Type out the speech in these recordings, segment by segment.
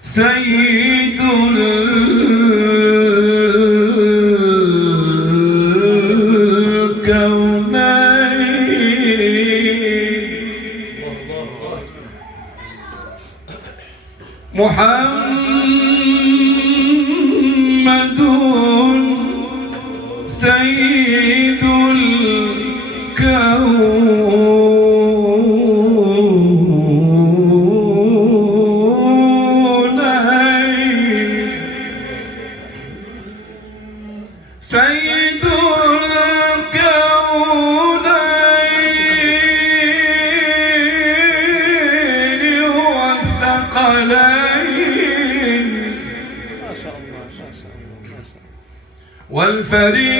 سيد الكونين محمد سيد سيد الكونين والثقلين والفريقين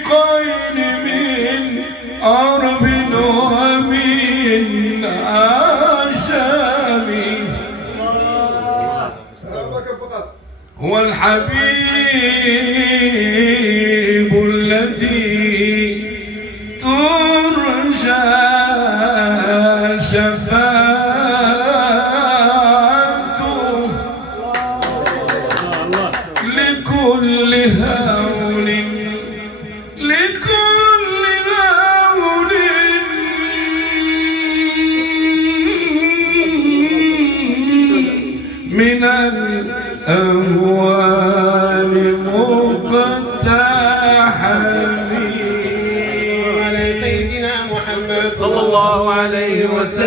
والفريقين من عرب ومن عجم هو الحبيب الذي ترجى شفاعته لكل هول من الأهوال مقتحم. على سيدنا محمد صلى الله عليه وسلم.